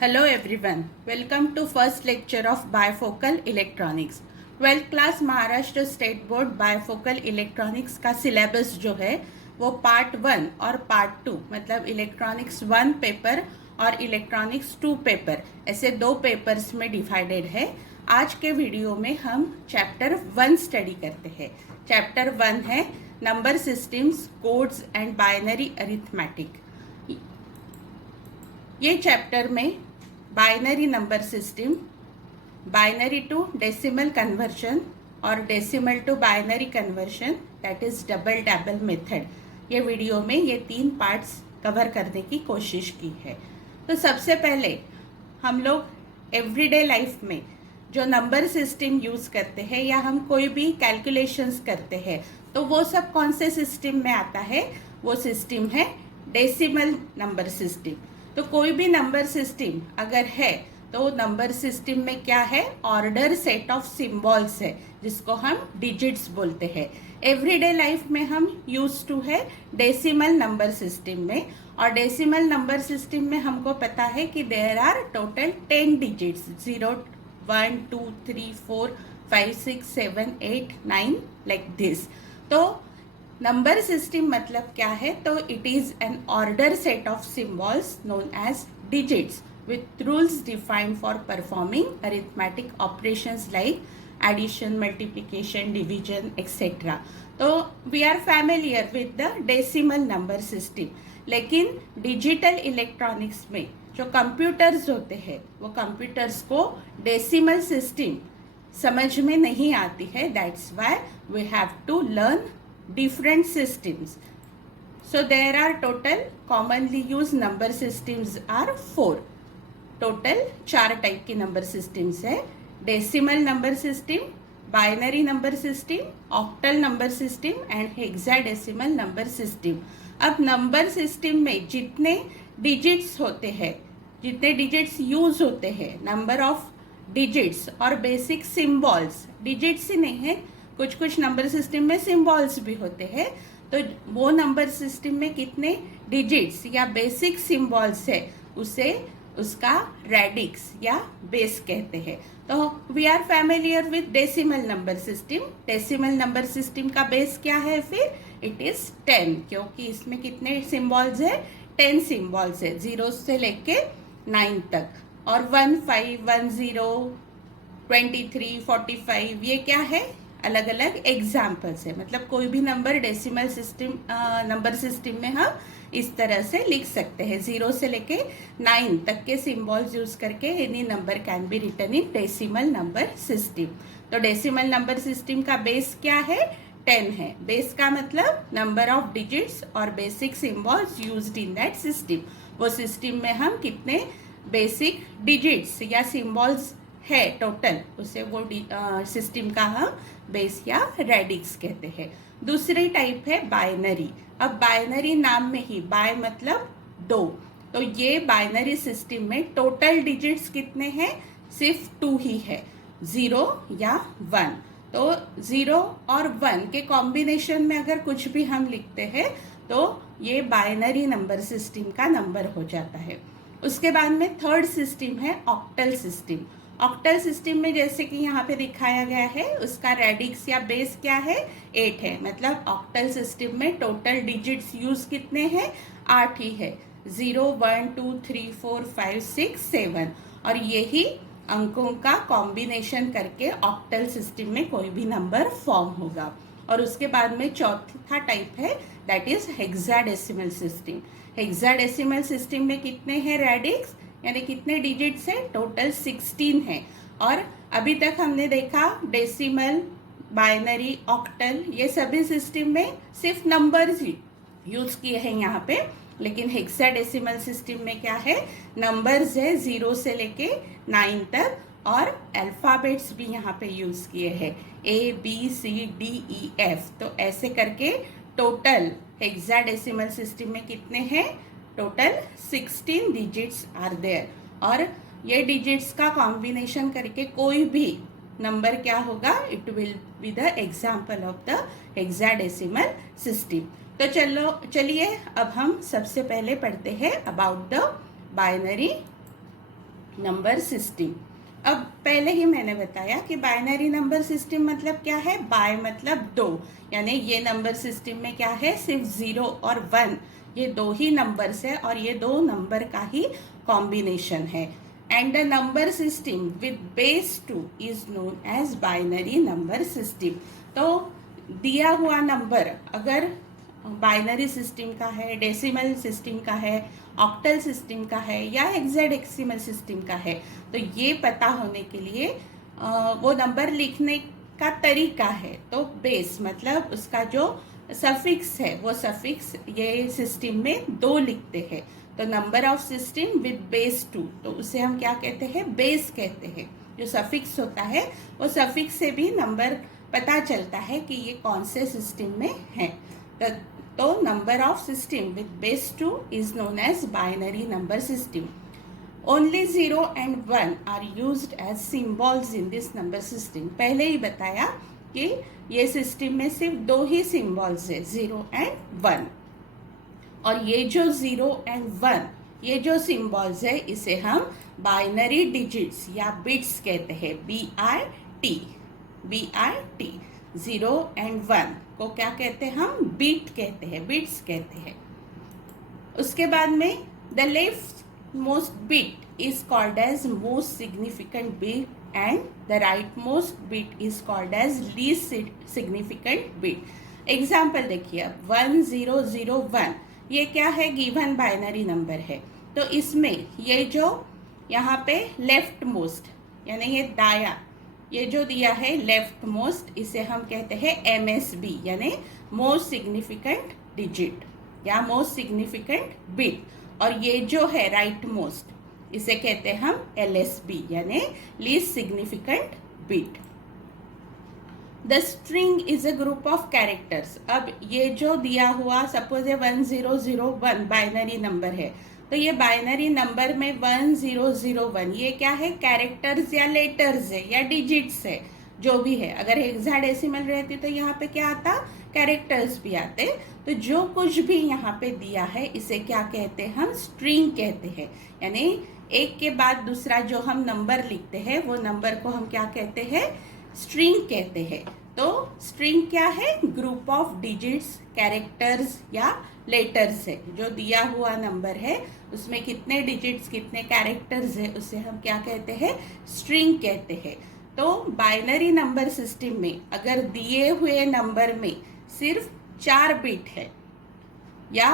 Hello everyone, welcome to first lecture of bifocal electronics. 12th class Maharashtra state board bifocal electronics का syllabus जो है वो part 1 और part 2 मतलब इलेक्ट्रॉनिक्स 1 पेपर और इलेक्ट्रॉनिक्स 2 पेपर ऐसे दो पेपर्स में डिवाइडेड है। आज के वीडियो में हम चैप्टर 1 स्टडी करते हैं। चैप्टर 1 है number systems, codes and binary arithmetic. ये चैप्टर में binary number system, binary to decimal conversion और decimal to binary conversion that is double dabble method, ये वीडियो में ये 3 पार्ट्स कवर करने की कोशिश की है। तो सबसे पहले हम लोग एवरीडे लाइफ में जो नंबर सिस्टम यूज करते हैं या हम कोई भी कैलकुलेशंस करते हैं तो वो सब कौन से सिस्टम में आता है? वो सिस्टम है डेसिमल नंबर सिस्टम। तो कोई भी नंबर सिस्टम अगर है तो नंबर सिस्टम में क्या है? ऑर्डर सेट ऑफ सिंबल्स है जिसको हम डिजिट्स बोलते हैं। एवरीडे लाइफ में हम यूज टू है डेसिमल नंबर सिस्टम में, और डेसिमल नंबर सिस्टम में हमको पता है कि there are total 10 digits, 0 1 2 3 4 5 6 7 8 9 like this. तो नंबर सिस्टम मतलब क्या है? तो it is an order set of symbols known as digits with rules defined for performing arithmetic operations like addition, multiplication, division, etc. तो we are familiar with the decimal number system. लेकिन digital electronics में जो computers होते हैं वो computers को decimal system समझ में नहीं आती है। That's why we have to learn different systems. So there are total commonly used number systems are 4. Total 4 type की नंबर सिस्टम्स है। Decimal number system, binary number system, octal number system and hexadecimal number system. अब number system में जितने digits होते हैं, जितने digits use होते हैं, नंबर ऑफ डिजिट्स और बेसिक सिंबल्स, डिजिट्स ही नहीं है, कुछ कुछ नंबर सिस्टम में सिंबल्स भी होते हैं। तो वो नंबर सिस्टम में कितने डिजिट्स या बेसिक सिंबल्स है उसे उसका रेडिक्स या बेस कहते हैं। तो we are familiar with decimal number system. Decimal number system का बेस क्या है? फिर इट इज 10, क्योंकि इसमें कितने सिंबल्स है? 10 सिंबल्स है, 0 से लेके 9 तक। और 1 5 1 0 23 45 ये क्या है? अलग अलग एग्जाम्पल्स है। मतलब कोई भी number decimal system number system में हम इस तरह से लिख सकते हैं। 0 से लेके 9 तक के सिंबल्स यूज करके any number can be written in decimal number system. तो डेसिमल नंबर सिस्टम का बेस क्या है? 10 है। बेस का मतलब नंबर ऑफ डिजिट्स और basic symbols used in that system. वो सिस्टम में हम कितने बेसिक डिजिट्स या सिंबल्स है टोटल, उसे वो सिस्टम का हम बेस या रेडिक्स कहते हैं। दूसरी टाइप है बाइनरी। अब बाइनरी नाम में ही, बाय मतलब 2, तो ये बाइनरी सिस्टम में टोटल डिजिट्स कितने हैं? सिर्फ 2 ही है, 0 या 1। तो 0 और 1 के कॉम्बिनेशन में अगर कुछ भी हम लिखते हैं तो ये बाइनरी नंबर सिस्टम का नंबर हो जाता है। उसके बाद में थर्ड सिस्टम है ऑक्टल सिस्टम। ऑक्टल सिस्टम में जैसे कि यहाँ पे दिखाया गया है, उसका रेडिक्स या बेस क्या है? 8 है। मतलब ऑक्टल सिस्टम में टोटल डिजिट्स यूज कितने हैं? 8 ही है, 0 1 2 3 4 5 6 7। और यही अंकों का कॉम्बिनेशन करके ऑक्टल सिस्टम में कोई भी नंबर फॉर्म होगा। और उसके बाद में चौथा टाइप है that is hexadecimal system. Hexadecimal system में कितने हैं रेडिक्स यानी कितने डिजिट्स है? टोटल 16 है। और अभी तक हमने देखा डेसिमल, बाइनरी, ऑक्टल ये सभी सिस्टम में सिर्फ नंबर्स ही यूज किए हैं यहाँ पे। लेकिन हेक्साडेसिमल सिस्टम में क्या है? नंबर्स है 0 से लेके 9 तक, और अल्फाबेट्स भी यहाँ पे यूज किए हैं, ABCDEF। तो ऐसे करके टोटल हेक्साडेसिमल सिस्टम में कितने हैं? Total 16 digits are there. और ये डिजिट्स का कॉम्बिनेशन करके कोई भी नंबर क्या होगा? It will be the example of the hexadecimal system. तो चलिए अब हम सबसे पहले पढ़ते हैं about the binary number system. अब पहले ही मैंने बताया कि बाइनरी नंबर सिस्टम मतलब क्या है, बाय मतलब दो, यानी ये नंबर सिस्टम में क्या है, सिर्फ 0 और 1 ये दो ही नंबर्स है और ये दो नंबर का ही कॉम्बिनेशन है। And the number system with base 2 is known as binary number system. तो दिया हुआ नंबर अगर बाइनरी सिस्टम का है, डेसिमल सिस्टम का है, ऑक्टल सिस्टम का है या हेक्साडेसिमल सिस्टम का है, तो ये पता होने के लिए वो नंबर लिखने का तरीका है। तो बेस मतलब उसका जो सफिक्स है वो सफिक्स ये सिस्टम में 2 लिखते हैं। तो number of system with base 2, तो उसे हम क्या कहते हैं, बेस कहते हैं। जो सफिक्स होता है वो सफिक्स से भी नंबर पता चलता है कि ये कौन से सिस्टम में है। तो number of system with base 2 is known as binary number system. Only 0 and 1 are used as symbols in this number system. पहले ही बताया कि ये सिस्टम में सिर्फ 2 ही सिंबल्स है, 0 एंड 1। और ये जो 0 एंड 1 ये जो सिंबल्स है इसे हम बाइनरी डिजिट्स या बिट्स कहते हैं, BIT। 0 एंड 1 को क्या कहते हैं, हम बीट कहते हैं, बिट्स कहते हैं। उसके बाद में the left most bit is called as most significant bit and the right most bit is called as least significant bit. Example देखिए, 1001 ये क्या है, गिवन बाइनरी नंबर है। तो इसमें ये जो यहाँ पे लेफ्ट मोस्ट यानी ये दाया, ये जो दिया है लेफ्ट मोस्ट, इसे हम कहते हैं MSB यानी मोस्ट सिग्निफिकेंट डिजिट या मोस्ट सिग्निफिकेंट बिट। और ये जो है राइट मोस्ट इसे कहते हैं हम LSB यानी least significant bit. The string is a group of characters. अब ये जो दिया हुआ सपोज 1001 बाइनरी नंबर है, तो ये बाइनरी नंबर में 1001 ये क्या है, कैरेक्टर्स या लेटर्स है या डिजिट्स है, जो भी है। अगर हेक्साडेसिमल रहती तो यहाँ पे क्या आता, कैरेक्टर्स भी आते। तो जो कुछ भी यहाँ पे दिया है इसे क्या कहते हैं, हम स्ट्रिंग कहते हैं। यानी एक के बाद दूसरा जो हम नंबर लिखते हैं वो नंबर को हम क्या कहते हैं, स्ट्रिंग कहते हैं। तो स्ट्रिंग क्या है, ग्रुप ऑफ डिजिट्स, कैरेक्टर्स या लेटर्स है। जो दिया हुआ नंबर है उसमें कितने डिजिट्स कितने कैरेक्टर्स है उसे हम क्या कहते हैं, स्ट्रिंग कहते हैं। तो बाइनरी नंबर सिस्टम में अगर दिए हुए नंबर में सिर्फ 4 बिट है या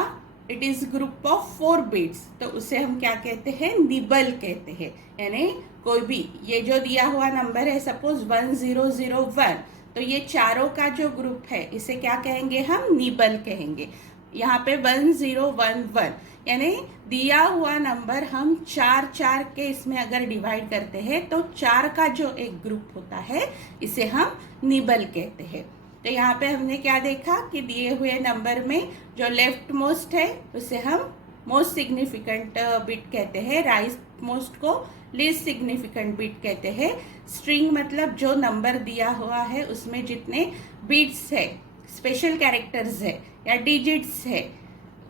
it is group of 4 bits, तो उसे हम क्या कहते हैं, निबल कहते हैं। यानी कोई भी ये जो दिया हुआ नंबर है सपोज 1001, तो ये चारों का जो ग्रुप है इसे क्या कहेंगे, हम निबल कहेंगे। यहाँ पे 1011 यानी दिया हुआ नंबर हम 4 के इसमें अगर डिवाइड करते हैं तो 4 का जो एक ग्रुप होता है इसे हम निबल कहते हैं। तो यहाँ पे हमने क्या देखा कि दिए हुए नंबर में जो लेफ्ट मोस्ट है उसे हम मोस्ट सिग्निफिकेंट बिट कहते हैं, राइट मोस्ट को लीस्ट सिग्निफिकेंट बिट कहते हैं। स्ट्रिंग मतलब जो नंबर दिया हुआ है उसमें जितने बिट्स है, स्पेशल कैरेक्टर्स है या डिजिट्स है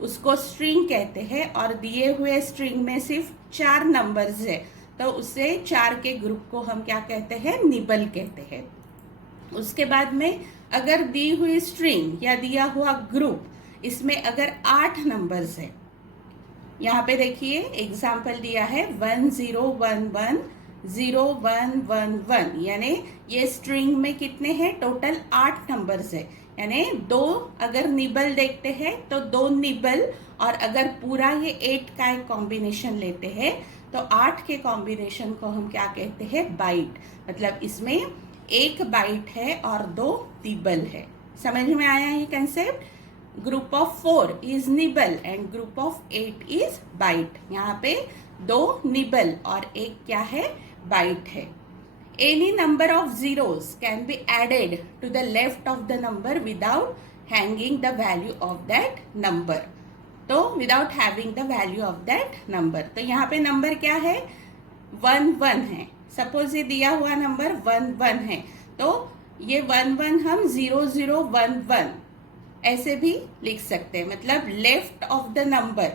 उसको स्ट्रिंग कहते हैं। और दिए हुए स्ट्रिंग में सिर्फ 4 नंबर्स है तो उसे 4 के ग्रुप को हम क्या कहते हैं, निबल कहते हैं। उसके बाद में अगर दी हुई स्ट्रिंग या दिया हुआ ग्रुप इसमें अगर 8 नंबर्स है, यहाँ पे देखिए एग्जाम्पल दिया है 1011 0111 यानी ये स्ट्रिंग में कितने हैं, टोटल 8 नंबर्स है। यानी 2 अगर निबल देखते हैं तो 2 निबल, और अगर पूरा ये 8 का एक कॉम्बिनेशन लेते हैं तो 8 के कॉम्बिनेशन को हम क्या कहते हैं, बाइट। मतलब इसमें 1 बाइट है और 2 निबल है। समझ में आया ये concept? Group of 4 is nibble and group of 8 is byte. यहाँ पे 2 निबल और 1 क्या है, बाइट है। Any number of zeros can be added to the left of the number without hanging the value of that number. तो without having the value of that number. तो यहाँ पे नंबर क्या है, 11 है। सपोज ये दिया हुआ नंबर 11 है तो ये 11 हम 0011 ऐसे भी लिख सकते हैं। मतलब left of the number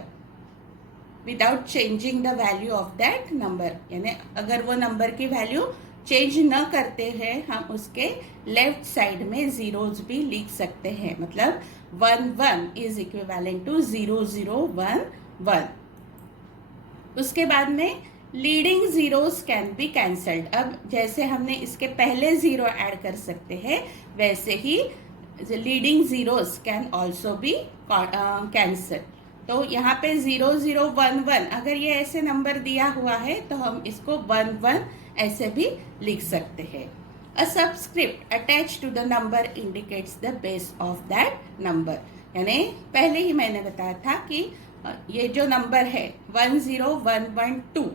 without changing the value of that number, यानी अगर वो नंबर की वैल्यू चेंज न करते हैं हम उसके लेफ्ट साइड में जीरोज भी लिख सकते हैं। मतलब 1 1 इज इक्विवेलेंट टू 0 0 1 1। उसके बाद में leading zeros can be cancelled. अब जैसे हमने इसके पहले जीरो ऐड कर सकते हैं वैसे ही leading zeros can also be cancel. तो यहाँ पे 0 0 1 1 अगर ये ऐसे नंबर दिया हुआ है तो हम इसको 1 1 ऐसे भी लिख सकते हैं। A subscript attach to the number indicates the base of that number, यानी पहले ही मैंने बताया था कि ये जो नंबर है 10112,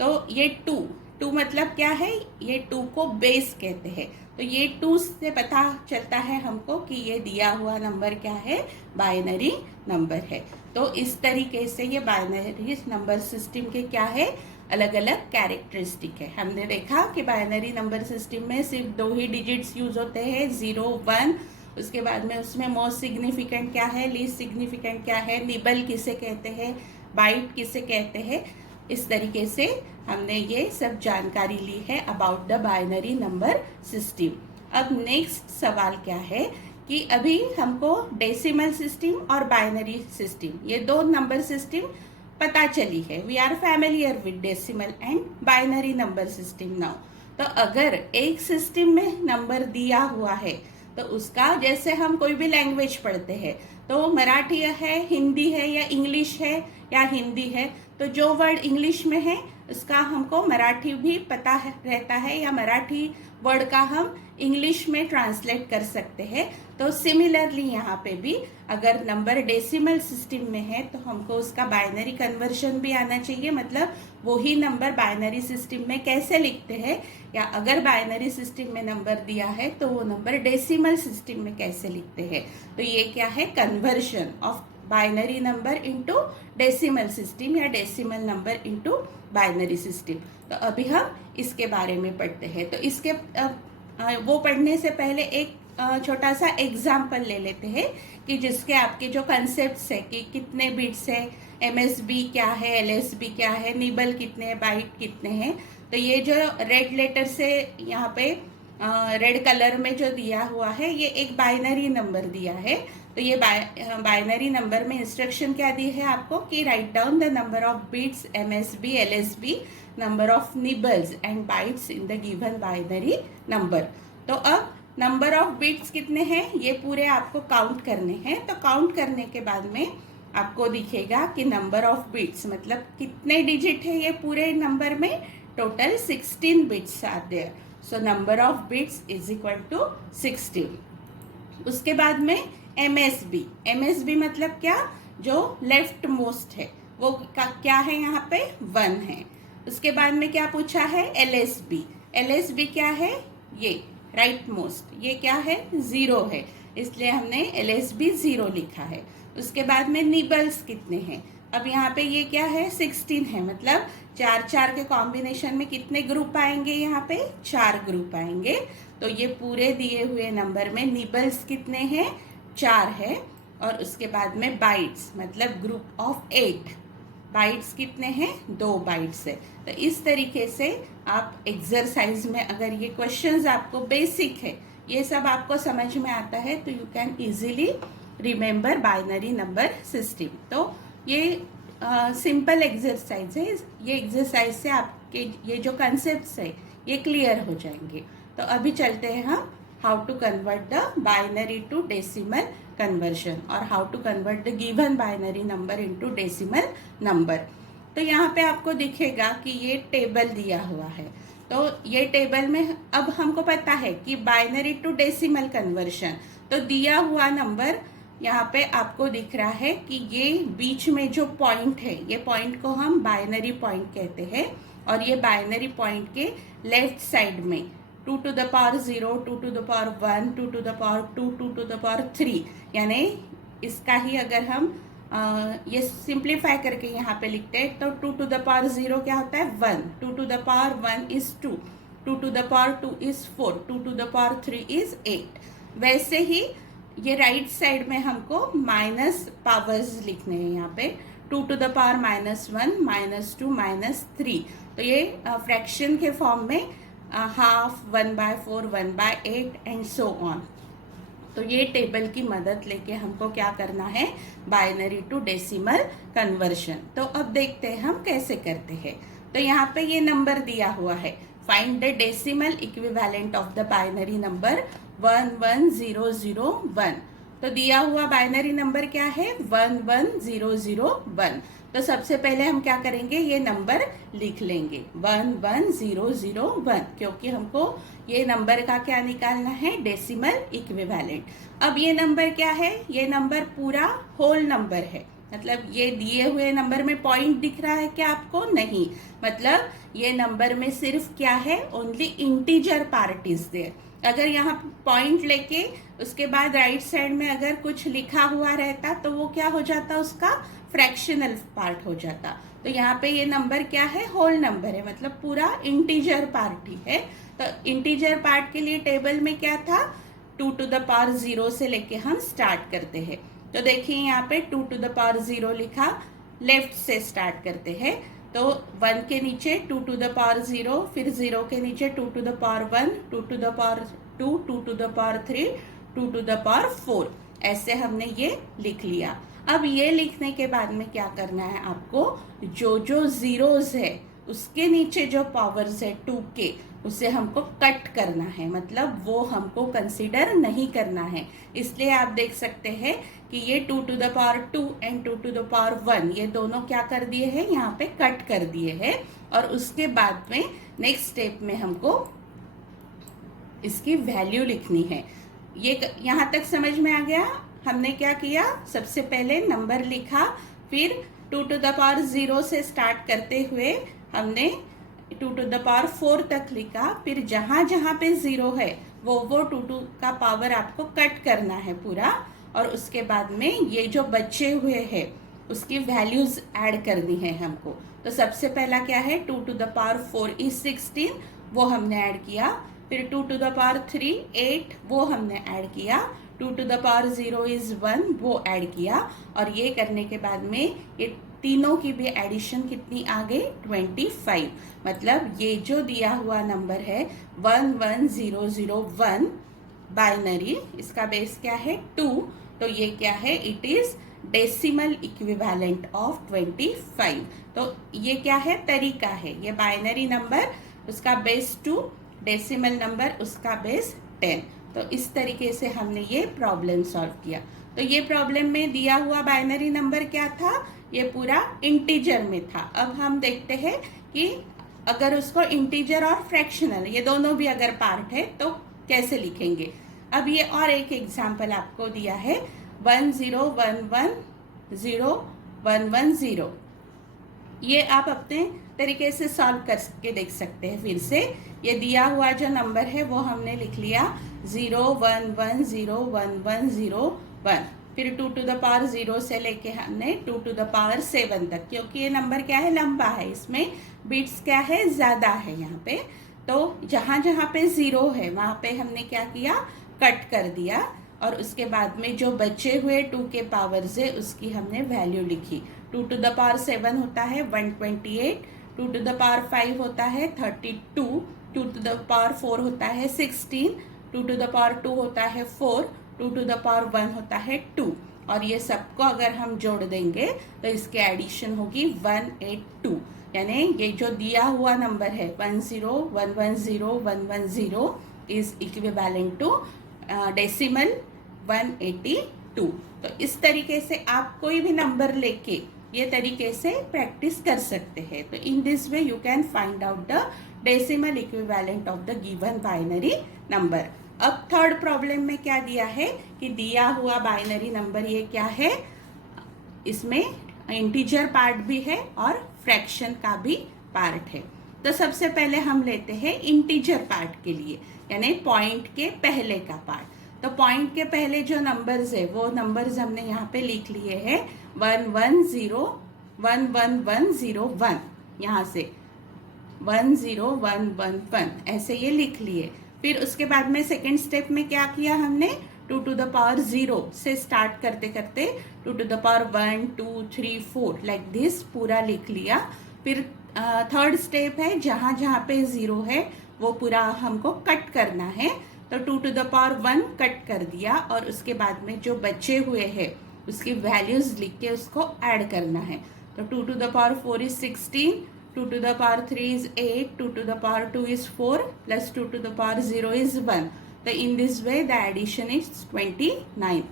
तो ये 2 मतलब क्या है, ये 2 को बेस कहते हैं। तो ये 2 से पता चलता है हमको कि ये दिया हुआ नंबर क्या है, बाइनरी नंबर है। तो इस तरीके से ये बाइनरी नंबर सिस्टम के क्या है, अलग अलग कैरेक्टरिस्टिक है। हमने देखा कि बाइनरी नंबर सिस्टम में सिर्फ 2 ही डिजिट्स यूज होते हैं, 0 1। उसके बाद में उसमें मोस्ट सिग्निफिकेंट क्या है, लीस्ट सिग्निफिकेंट क्या है, निबल किसे कहते हैं, बाइट किसे कहते हैं। इस तरीके से हमने ये सब जानकारी ली है about the binary number system. अब नेक्स्ट सवाल क्या है कि अभी हमको डेसिमल सिस्टम और बाइनरी सिस्टम, ये 2 नंबर सिस्टम पता चली है। We are familiar with decimal and binary number system now. तो अगर एक सिस्टम में नंबर दिया हुआ है तो उसका, जैसे हम कोई भी लैंग्वेज पढ़ते हैं तो मराठी है, हिंदी है, या इंग्लिश है या हिंदी है, तो जो वर्ड इंग्लिश में है उसका हमको मराठी भी पता है रहता है, या मराठी वर्ड का हम इंग्लिश में ट्रांसलेट कर सकते हैं। तो सिमिलरली यहाँ पे भी अगर नंबर डेसिमल सिस्टम में है तो हमको उसका बाइनरी कन्वर्शन भी आना चाहिए, मतलब वही नंबर बाइनरी सिस्टम में कैसे लिखते हैं, या अगर बाइनरी सिस्टम में नंबर दिया है तो वो नंबर डेसिमल सिस्टम में कैसे लिखते हैं। तो ये क्या है, conversion of binary number into decimal system या decimal number into binary system. तो अभी हम इसके बारे में पढ़ते हैं। तो इसके वो पढ़ने से पहले एक छोटा सा एग्जाम्पल ले लेते हैं कि जिसके आपके जो कंसेप्ट्स है कि कितने बिट्स है, एमएसबी क्या है, एलएसबी क्या है, निबल कितने हैं, बाइट कितने हैं। तो ये जो रेड लेटर से यहाँ पे रेड कलर में जो दिया हुआ है ये एक बाइनरी नंबर दिया है। तो ये बाइनरी नंबर में इंस्ट्रक्शन क्या दी है आपको कि write down the number of bits MSB LSB, number of nibbles and bytes in the given binary number. तो अब नंबर ऑफ बिट्स कितने हैं ये पूरे आपको काउंट करने हैं। तो काउंट करने के बाद में आपको दिखेगा कि नंबर ऑफ बिट्स मतलब कितने डिजिट है ये पूरे नंबर में, total 16 bits are there. So number of bits is equal to 16। उसके बाद में एमएसबी, एमएसबी मतलब क्या, जो लेफ्ट मोस्ट है वो क्या है यहाँ पे 1 है। उसके बाद में क्या पूछा है, एलएसबी, एलएसबी क्या है, ये राइट मोस्ट, ये क्या है 0 है, इसलिए हमने एलएसबी 0 लिखा है। उसके बाद में निबल्स कितने हैं, अब यहाँ पे ये क्या है 16 है, मतलब 4 4 के कॉम्बिनेशन में कितने ग्रुप आएंगे, यहाँ पे 4 ग्रुप आएंगे। तो ये पूरे दिए हुए नंबर में निबल्स कितने हैं 4 है। और उसके बाद में बाइट्स मतलब ग्रुप ऑफ 8, बाइट्स कितने हैं 2 बाइट्स है। तो इस तरीके से आप एक्सरसाइज में अगर ये क्वेश्चंस आपको बेसिक है, ये सब आपको समझ में आता है तो you can easily remember binary number system. तो ये सिंपल एक्सरसाइज है, ये एक्सरसाइज से आपके ये जो कंसेप्ट्स है ये क्लियर हो जाएंगे। तो अभी चलते हैं हम how to convert the binary to decimal conversion और how to convert the given binary number into decimal number. तो यहाँ पे आपको दिखेगा कि ये टेबल दिया हुआ है। तो ये टेबल में अब हमको पता है कि बाइनरी टू डेसिमल कन्वर्शन, तो दिया हुआ नंबर यहाँ पे आपको दिख रहा है कि ये बीच में जो पॉइंट है ये पॉइंट को हम बाइनरी पॉइंट कहते हैं। और ये बाइनरी पॉइंट के लेफ्ट साइड में 2 to the power 0, 2 to the power 1, 2 to the power 2, 2 to the power 3, यानी इसका ही अगर हम ये सिंप्लीफाई करके यहाँ पे लिखते हैं तो 2 to the power 0 क्या होता है 1, 2 to the power 1 is 2, 2 to the power 2 is 4, 2 to the power 3 is 8। वैसे ही ये राइट साइड में हमको माइनस पावर्स लिखने हैं, यहाँ पे 2 टू द पावर -1, -2, -3। तो ये फ्रैक्शन के फॉर्म में हाफ, 1/4, 1/8 एंड सो ऑन। तो ये टेबल की मदद लेके हमको क्या करना है, बाइनरी टू डेसिमल कन्वर्शन। तो अब देखते हैं हम कैसे करते हैं। तो यहाँ पे ये नंबर दिया हुआ है, find the decimal equivalent of the binary number 11001। तो दिया हुआ बाइनरी नंबर क्या है, 11001। तो सबसे पहले हम क्या करेंगे, ये नंबर लिख लेंगे 11001, क्योंकि हमको ये नंबर का क्या निकालना है, डेसिमल इक्विवेलेंट। अब ये नंबर क्या है, ये नंबर पूरा होल नंबर है, मतलब ये दिए हुए नंबर में पॉइंट दिख रहा है क्या आपको, नहीं, मतलब ये नंबर में सिर्फ क्या है, only integer part is there. अगर यहाँ पॉइंट लेके उसके बाद राइट साइड में अगर कुछ लिखा हुआ रहता तो वो क्या हो जाता, उसका फ्रैक्शनल पार्ट हो जाता। तो यहाँ पे ये नंबर क्या है, होल नंबर है, मतलब पूरा इंटीजर पार्ट ही है। तो इंटीजर पार्ट के लिए टेबल में क्या था, 2 टू द पावर 0 से लेके हम स्टार्ट करते हैं। तो देखिए यहाँ पे 2 टू द पावर 0 लिखा, लेफ्ट से स्टार्ट करते हैं। तो 1 के नीचे 2 टू द पावर 0, फिर 0 के नीचे 2 to the power 1, 2 to the power 2, 2 to the power 3, 2 to the power 4। ऐसे हमने ये लिख लिया। अब ये लिखने के बाद में क्या करना है आपको, जो जो जीरोस है उसके नीचे जो पावर्स है 2 के, उसे हमको कट करना है, मतलब वो हमको कंसीडर नहीं करना है। इसलिए आप देख सकते हैं कि ये 2 to the power 2 and 2 to the power 1 ये दोनों क्या कर दिए हैं, यहाँ पे कट कर दिए हैं। और उसके बाद में नेक्स्ट स्टेप में हमको इसकी वैल्यू लिखनी है। ये यहाँ तक समझ में आ गया। हमने क्या किया, सबसे पहले नंबर लिखा, फिर 2 टू द पावर 0 से स्टार्ट करते हुए हमने 2 टू द पावर 4 तक लिखा, फिर जहां जहां पे 0 है वो 2 का पावर आपको कट करना है पूरा। और उसके बाद में ये जो बचे हुए हैं उसकी वैल्यूज ऐड करनी है हमको। तो सबसे पहला क्या है, 2 टू द पावर 4 इज 16, वो हमने ऐड किया। फिर 2 टू द पावर 3 8, वो हमने ऐड किया। 2 टू द पावर 0 इज 1, वो ऐड किया। और ये करने के बाद में ये तीनों की भी एडिशन कितनी आ गई, 25। मतलब ये जो दिया हुआ नंबर है 11001 बाइनरी, इसका बेस क्या है 2। तो ये क्या है, it is decimal equivalent of 25। तो ये क्या है, तरीका है, ये बाइनरी नंबर उसका बेस 2, डेसिमल नंबर उसका बेस 10। तो इस तरीके से हमने ये प्रॉब्लम सॉल्व किया। तो ये प्रॉब्लम में दिया हुआ बाइनरी नंबर क्या था, ये पूरा इंटीजर में था। अब हम देखते हैं कि अगर उसको इंटीजर और फ्रैक्शनल ये दोनों भी अगर पार्ट है तो कैसे लिखेंगे। अब ये और एक एग्जांपल आपको दिया है 10110110110। ये आप अपने तरीके से सॉल्व करके देख सकते हैं। फिर से ये दिया हुआ जो नंबर है वो हमने लिख लिया 0110110 फिर 2 टू द पावर 0 से लेके हमने 2 टू द पावर 7 तक, क्योंकि ये नंबर क्या है, लंबा है, इसमें बिट्स क्या है, ज्यादा है यहाँ पे। तो जहां जहां पे 0 है वहां पे हमने क्या किया, कट कर दिया। और उसके बाद में जो बचे हुए 2 के पावर्स है उसकी हमने वैल्यू लिखी। 2 टू द पावर 7 होता है 128, 2 टू द पावर 5 होता है 32, 2 टू द पावर 4 होता है 16, 2 टू द पावर 2 होता है 4, 2 टू द पावर 1 होता है 2। और ये सबको अगर हम जोड़ देंगे तो इसकी एडिशन होगी 182। यानी ये जो दिया हुआ नंबर है 10110 इज इक्विवेलेंट टू डेसिमल 182। तो इस तरीके से आप कोई भी नंबर लेके ये तरीके से प्रैक्टिस कर सकते हैं। तो in this way you can find out the decimal equivalent of the given binary number. अब थर्ड प्रॉब्लम में क्या दिया है कि दिया हुआ बाइनरी नंबर ये क्या है, इसमें इंटीजर पार्ट भी है और फ्रैक्शन का भी पार्ट है। तो सबसे पहले हम लेते हैं इंटीजर पार्ट के लिए, यानी पॉइंट के पहले का पार्ट। तो पॉइंट के पहले जो नंबर्स है वो नंबर्स हमने यहाँ पे लिख लिए हैं 11101 यहाँ से 10111 ऐसे ये लिख लिए। फिर उसके बाद में सेकेंड स्टेप में क्या किया हमने, 2⁻0 से स्टार्ट करते करते 2⁻1 2 3 4 लाइक दिस पूरा लिख लिया। फिर थर्ड स्टेप है, जहाँ जहाँ पे 0 है वो पूरा हमको कट करना है। तो 2⁻1 कट कर दिया और उसके बाद में जो बचे हुए हैं उसकी वैल्यूज लिख के उसको ऐड करना है। तो 2⁻4 is 16, 2⁻3 is 8, 2⁻2 is 4 plus 2⁻0 is 1। तो in this way the addition is 29।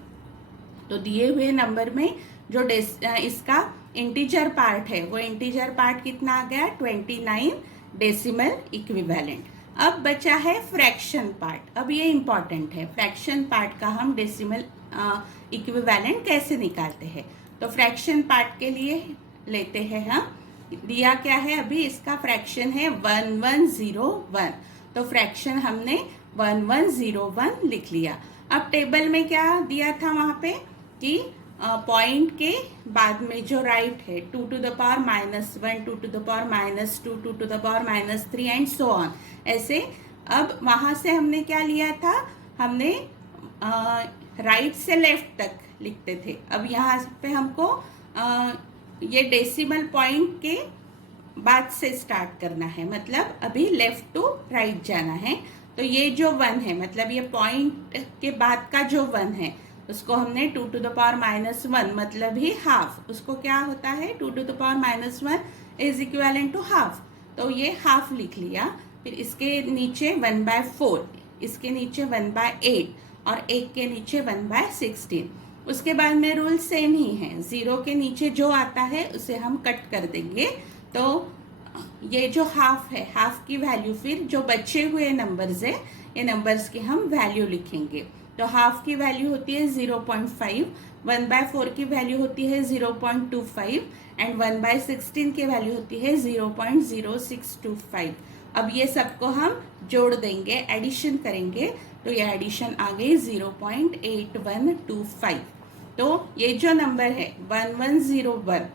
तो दिए हुए नंबर में जो इसका इंटीजर पार्ट है वो इंटीजर पार्ट कितना आ गया 29 डेसिमल इक्विवेलेंट। अब बचा है फ्रैक्शन पार्ट। अब ये इंपॉर्टेंट है, फ्रैक्शन पार्ट का हम डेसिमल इक्विवेलेंट कैसे निकालते हैं। तो फ्रैक्शन पार्ट के लिए लेते हैं हम, दिया क्या है अभी, इसका फ्रैक्शन है 1101। तो फ्रैक्शन हमने 1101 लिख लिया। अब टेबल में क्या दिया था वहां पे कि पॉइंट के बाद में जो राइट है 2⁻⁻1, 2⁻2, 2⁻3 एंड सो ऑन ऐसे। अब वहां से हमने क्या लिया था, हमने राइट से लेफ्ट तक लिखते थे। अब यहाँ पे हमको ये डेसिमल पॉइंट के बाद से स्टार्ट करना है, मतलब अभी लेफ्ट टू राइट जाना है। तो ये जो 1 है, मतलब ये पॉइंट के बाद का जो 1 है उसको हमने 2⁻1 मतलब ही हाफ, उसको क्या होता है 2⁻1 इज इक्विवेलेंट टू हाफ। तो ये हाफ लिख लिया। फिर इसके नीचे 1/4, इसके नीचे 1/8 और 1 के नीचे 1/16। उसके बाद में रूल सेम ही है, 0 के नीचे जो आता है उसे हम कट कर देंगे। तो ये जो हाफ है, हाफ की वैल्यू, फिर जो बचे हुए नंबर्स है ये नंबर्स की हम वैल्यू लिखेंगे। तो हाफ की वैल्यू होती है 0.5, 1/4 की वैल्यू होती है 0.25 एंड 1/16 की वैल्यू होती है 0.0625। अब ये सबको हम जोड़ देंगे, एडिशन करेंगे, तो ये एडिशन आ गई 0.8125। तो ये जो नंबर है 1101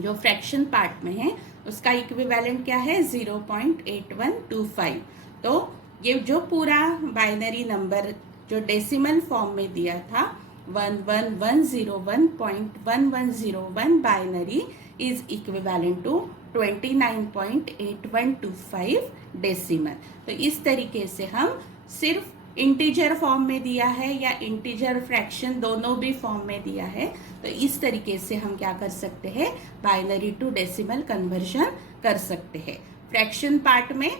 जो फ्रैक्शन पार्ट में है उसका इक्विवेलेंट क्या है 0.8125। तो ये जो पूरा बाइनरी नंबर जो डेसिमल फॉर्म में दिया था 11101.1101 binary is equivalent to 29.8125 decimal. तो इस तरीके से हम सिर्फ इंटीजर फॉर्म में दिया है या इंटीजर फ्रैक्शन दोनों भी फॉर्म में दिया है, तो इस तरीके से हम क्या कर सकते हैं, बाइनरी टू डेसिमल कन्वर्जन कर सकते हैं। फ्रैक्शन पार्ट में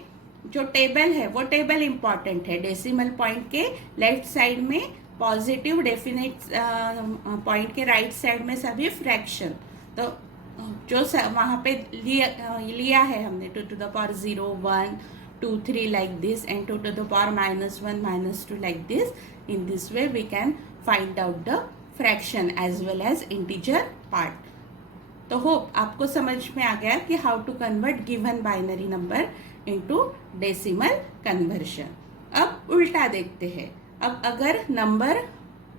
जो टेबल है वो टेबल इंपॉर्टेंट है। डेसिमल पॉइंट के लेफ्ट साइड में पॉजिटिव, डेफिनेट पॉइंट के राइट साइड में सभी फ्रैक्शन। तो जो वहाँ पे लिया है हमने 2⁻0 1 2 3 like this and 2⁻1 -2 like this. In this way we can find out the fraction as well as integer part. तो होप आपको समझ में आ गया कि how to convert given binary number into decimal conversion. अब उल्टा देखते हैं। अब अगर नंबर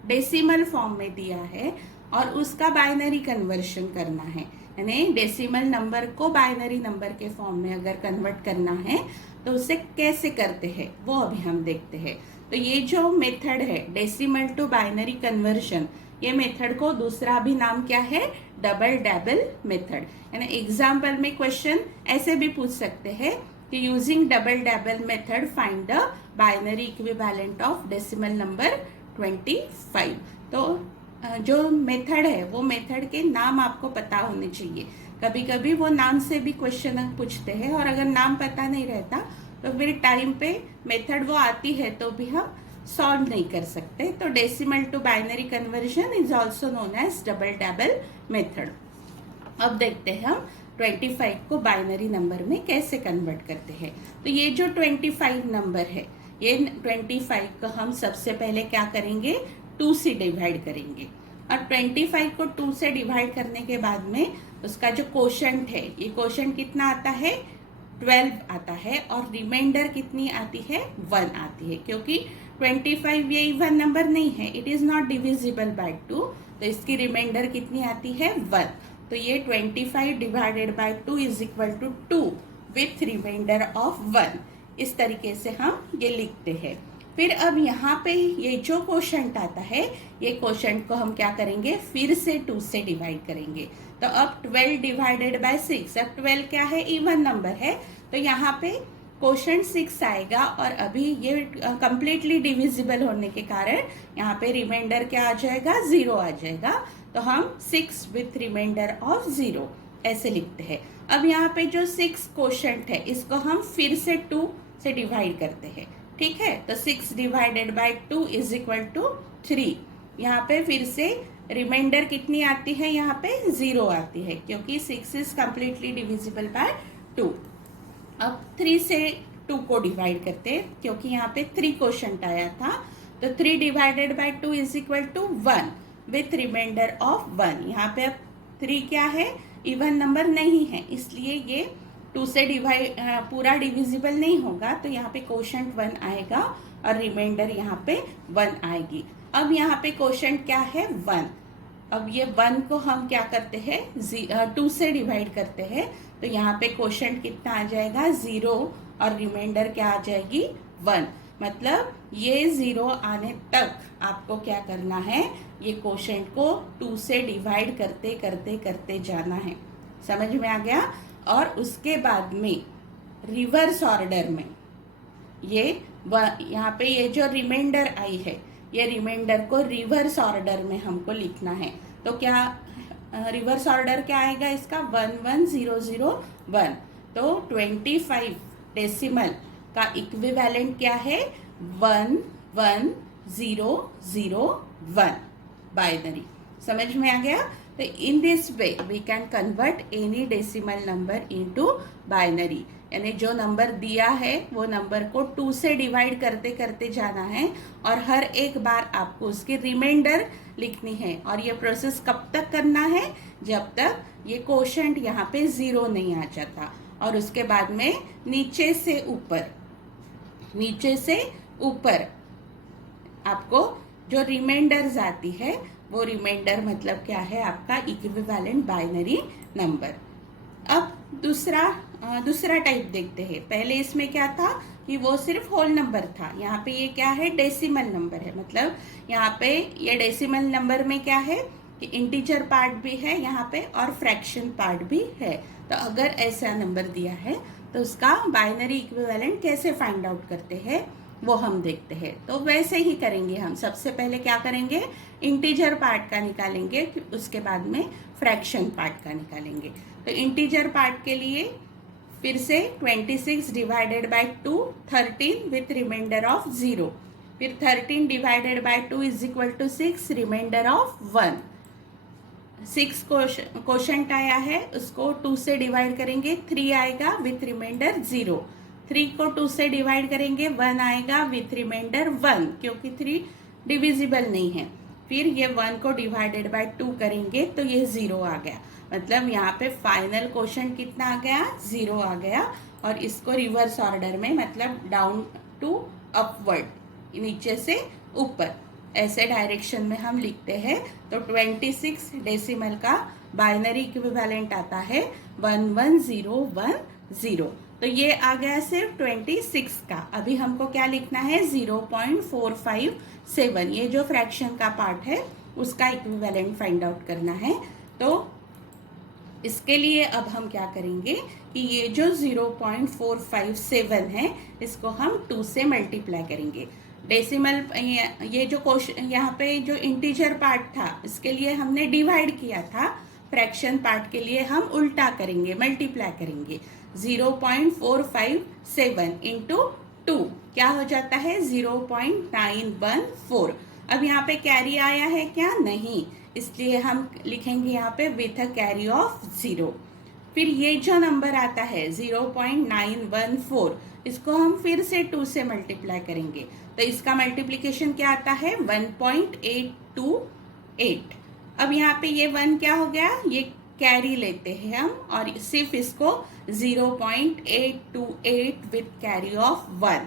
डेसिमल फॉर्म में दिया है और उसका बाइनरी कन्वर्शन करना है, यानी डेसिमल नंबर को बाइनरी नंबर के फॉर्म में अगर कन्वर्ट करना है तो उसे कैसे करते हैं वो अभी हम देखते हैं। तो ये जो मेथड है डेसिमल टू बाइनरी कन्वर्शन, ये मेथड को दूसरा भी नाम क्या है, डबल डैबल मेथड। यानी एग्जाम्पल में क्वेश्चन ऐसे भी पूछ सकते हैं कि using double dabble method find the binary equivalent of decimal number 25। तो जो मेथड है वो मेथड के नाम आपको पता होने चाहिए। कभी कभी वो नाम से भी क्वेश्चन पूछते हैं और अगर नाम पता नहीं रहता तो फिर टाइम पे मेथड वो आती है तो भी हम सॉल्व नहीं कर सकते। तो decimal to binary conversion is also known as double dabble method. अब देखते हैं हम 25 को बाइनरी नंबर में कैसे कन्वर्ट करते हैं। तो ये जो 25 नंबर है, ये 25 को हम सबसे पहले क्या करेंगे, 2 से डिवाइड करेंगे। और 25 को 2 से डिवाइड करने के बाद में उसका जो कोशेंट है, ये कोशेंट कितना आता है 12 आता है और रिमाइंडर कितनी आती है 1 आती है। क्योंकि 25 ये इवन नंबर नहीं है, it is not divisible by 2, तो इसकी रिमाइंडर कितनी आती है 1। तो ये 25 divided by 2 is equal to 2 with remainder of 1। इस तरीके से हम ये लिखते हैं। फिर अब यहाँ पे ये जो क्वोशंट आता है, ये क्वोशंट को हम क्या करेंगे, फिर से 2 से डिवाइड करेंगे। तो अब 12 डिवाइडेड बाय 6, अब 12 क्या है, इवन नंबर है, तो यहाँ पे क्वोशंट 6 आएगा और अभी ये कंप्लीटली डिविजिबल होने के कारण यहाँ पे रिमाइंडर क्या आ जाएगा, 0 आ जाएगा। तो हम 6 विथ रिमाइंडर ऑफ 0 ऐसे लिखते हैं। अब यहाँ पे जो 6 क्वोशंट है इसको हम फिर से 2 से डिवाइड करते हैं, ठीक है। तो 6 divided by 2 is equal to 3। यहाँ पे फिर से रिमाइंडर कितनी आती है, यहाँ पे 0 आती है क्योंकि 6 इज कंप्लीटली डिविजिबल बाय 2। अब 3 से 2 को डिवाइड करते हैं क्योंकि यहाँ पे 3 क्वोशंट आया था। तो 3 divided by 2 is equal to 1 with remainder of 1। यहाँ पे अब 3 क्या है, इवन नंबर नहीं है, इसलिए ये 2 से डिवाइड पूरा डिविजिबल नहीं होगा। तो यहाँ पे क्वोशंट 1 आएगा और रिमाइंडर यहाँ पे 1 आएगी। अब यहाँ पे क्वोशंट क्या है, 1। अब ये 1 को हम क्या करते हैं, 2 से डिवाइड करते हैं। तो यहाँ पे क्वोशंट कितना आ जाएगा, 0 और रिमाइंडर क्या आ जाएगी, 1। मतलब ये 0 आने तक आपको क्या करना है, ये क्वोशंट को 2 से डिवाइड करते करते करते जाना है। समझ में आ गया। और उसके बाद में रिवर्स ऑर्डर में ये यहाँ पे ये जो रिमाइंडर आई है, ये रिमाइंडर को रिवर्स ऑर्डर में हमको लिखना है। तो क्या रिवर्स ऑर्डर क्या आएगा इसका, 11001। तो 25 डेसिमल का इक्विवेलेंट क्या है, 11001 बाइनरी। समझ में आ गया। तो in this way we can convert any decimal number into binary, यानी जो नंबर दिया है वो नंबर को 2 से डिवाइड करते करते जाना है और हर एक बार आपको उसकी रिमाइंडर लिखनी है। और ये प्रोसेस कब तक करना है, जब तक ये क्वोशंट यहाँ पे 0 नहीं आ जाता। और उसके बाद में नीचे से ऊपर आपको जो रिमाइंडर्स आती है, वो रिमाइंडर मतलब क्या है, आपका इक्विवेलेंट बाइनरी नंबर। अब दूसरा टाइप देखते हैं। पहले इसमें क्या था कि वो सिर्फ होल नंबर था, यहाँ पे ये क्या है, डेसिमल नंबर है। मतलब यहाँ पे ये डेसिमल नंबर में क्या है कि इंटीजर पार्ट भी है यहाँ पे और फ्रैक्शन पार्ट भी है। तो अगर ऐसा नंबर दिया है तो उसका बाइनरी इक्विवेलेंट कैसे फाइंड आउट करते हैं वो हम देखते हैं। तो वैसे ही करेंगे हम। सबसे पहले क्या करेंगे, इंटीजर पार्ट का निकालेंगे, उसके बाद में फ्रैक्शन पार्ट का निकालेंगे। तो इंटीजर पार्ट के लिए फिर से 26 divided by 2 13 with remainder of 0। फिर 13 divided by 2 is equal to 6 remainder of 1। 6 quotient आया है, उसको 2 से डिवाइड करेंगे, 3 आएगा विथ रिमाइंडर 0। 3 को 2 से डिवाइड करेंगे, 1 आएगा विथ रिमाइंडर 1 क्योंकि 3 डिविजिबल नहीं है। फिर ये 1 को डिवाइडेड बाय 2 करेंगे तो ये 0 आ गया। मतलब यहाँ पे फाइनल क्वोशंट कितना आ गया, 0 आ गया। और इसको रिवर्स ऑर्डर में, मतलब डाउन टू अपवर्ड, नीचे से ऊपर, ऐसे डायरेक्शन में हम लिखते हैं। तो 26 डेसिमल का बाइनरी इक्विवेलेंट आता है 11010। तो ये आ गया सिर्फ 26 का। अभी हमको क्या लिखना है, 0.457। ये जो फ्रैक्शन का पार्ट है उसका इक्विवेलेंट फाइंड आउट करना है। तो इसके लिए अब हम क्या करेंगे कि ये जो 0.457 है इसको हम 2 से मल्टीप्लाई करेंगे। डेसिमल ये जो क्वेश्चन यहाँ पे जो इंटीजर पार्ट था इसके लिए हमने डिवाइड किया था, फ्रैक्शन पार्ट के लिए हम उल्टा करेंगे, मल्टीप्लाई करेंगे। 0.457 इंटू 2 क्या हो जाता है, 0.914। अब यहाँ पे कैरी आया है क्या, नहीं, इसलिए हम लिखेंगे यहाँ पे विथ अ कैरी ऑफ 0। फिर ये जो नंबर आता है 0.914, इसको हम फिर से 2 से मल्टीप्लाई करेंगे। तो इसका मल्टीप्लिकेशन क्या आता है, 1.828। अब यहाँ पे ये 1 क्या हो गया, ये कैरी लेते हैं हम और सिर्फ इसको 0.828 विथ कैरी ऑफ 1।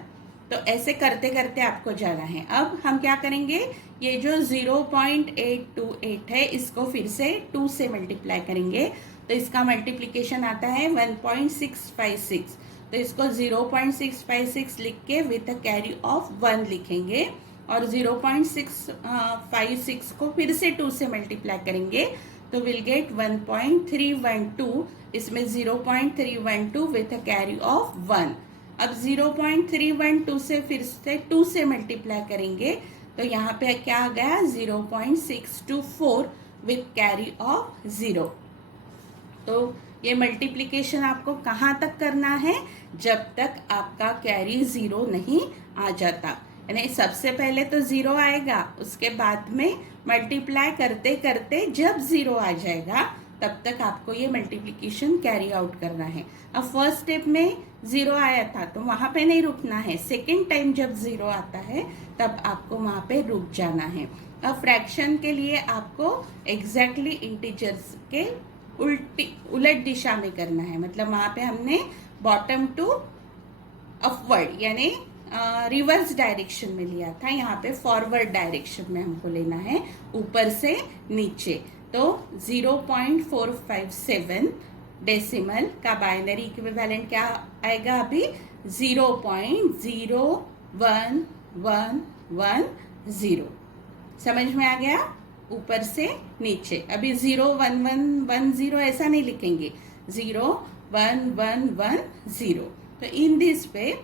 तो ऐसे करते करते आपको जाना है। अब हम क्या करेंगे, ये जो 0.828 है इसको फिर से 2 से मल्टीप्लाई करेंगे। तो इसका मल्टीप्लिकेशन आता है 1.656। तो इसको 0.656 लिख के विथ अ कैरी ऑफ 1 लिखेंगे और 0.656 को फिर से 2 से मल्टीप्लाई करेंगे तो विल गेट 1.312, इसमें 0.312 विथ अ कैरी ऑफ 1। अब 0.312 से फिर से 2 से मल्टीप्लाई करेंगे तो यहाँ पे क्या आ गया 0.624 विथ कैरी ऑफ 0। तो ये मल्टीप्लिकेशन आपको कहाँ तक करना है, जब तक आपका कैरी 0 नहीं आ जाता, यानी सबसे पहले तो 0 आएगा, उसके बाद में मल्टीप्लाई करते करते जब 0 आ जाएगा तब तक आपको ये मल्टीप्लिकेशन कैरी आउट करना है। अब फर्स्ट स्टेप में 0 आया था तो वहाँ पे नहीं रुकना है, सेकेंड टाइम जब 0 आता है तब आपको वहाँ पे रुक जाना है। अब फ्रैक्शन के लिए आपको एग्जैक्टली इंटीजर्स के उलट दिशा में करना है, मतलब वहाँ पे हमने बॉटम टू अपवर्ड यानी रिवर्स डायरेक्शन में लिया था, यहाँ पे फॉरवर्ड डायरेक्शन में हमको लेना है, ऊपर से नीचे। तो 0.457 डेसिमल का बाइनरी इक्विवेलेंट क्या आएगा अभी 0.01110। समझ में आ गया, ऊपर से नीचे। अभी 01110 ऐसा नहीं लिखेंगे, 01110। तो in this way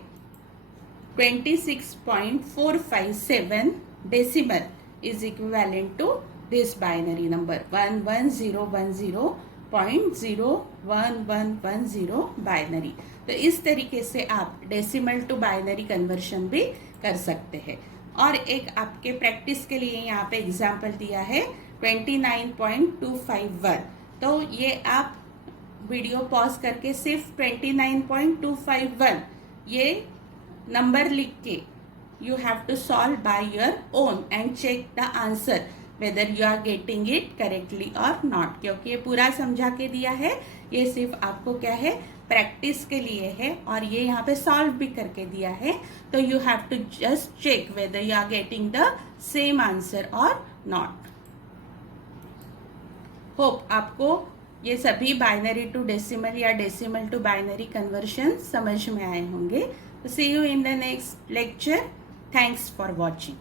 26.457 decimal is equivalent to this binary number 11010.01110 binary. तो इस तरीके से आप डेसिमल टू बाइनरी कन्वर्शन भी कर सकते हैं। और एक आपके प्रैक्टिस के लिए यहाँ पे एग्जाम्पल दिया है 29.251। तो ये आप वीडियो पॉज करके सिर्फ 29.251 ये नंबर लिख के you have to solve by your own and check the answer whether you are getting it correctly or not, क्योंकि ये पूरा समझा के दिया है, ये सिर्फ आपको क्या है प्रैक्टिस के लिए है और ये यहाँ पे सॉल्व भी करके दिया है। तो you have to just check whether you are getting the same answer or not। Hope आपको ये सभी बाइनरी टू डेसिमल या डेसिमल टू बाइनरी कन्वर्शन समझ में आए होंगे। See you in the next lecture. Thanks for watching.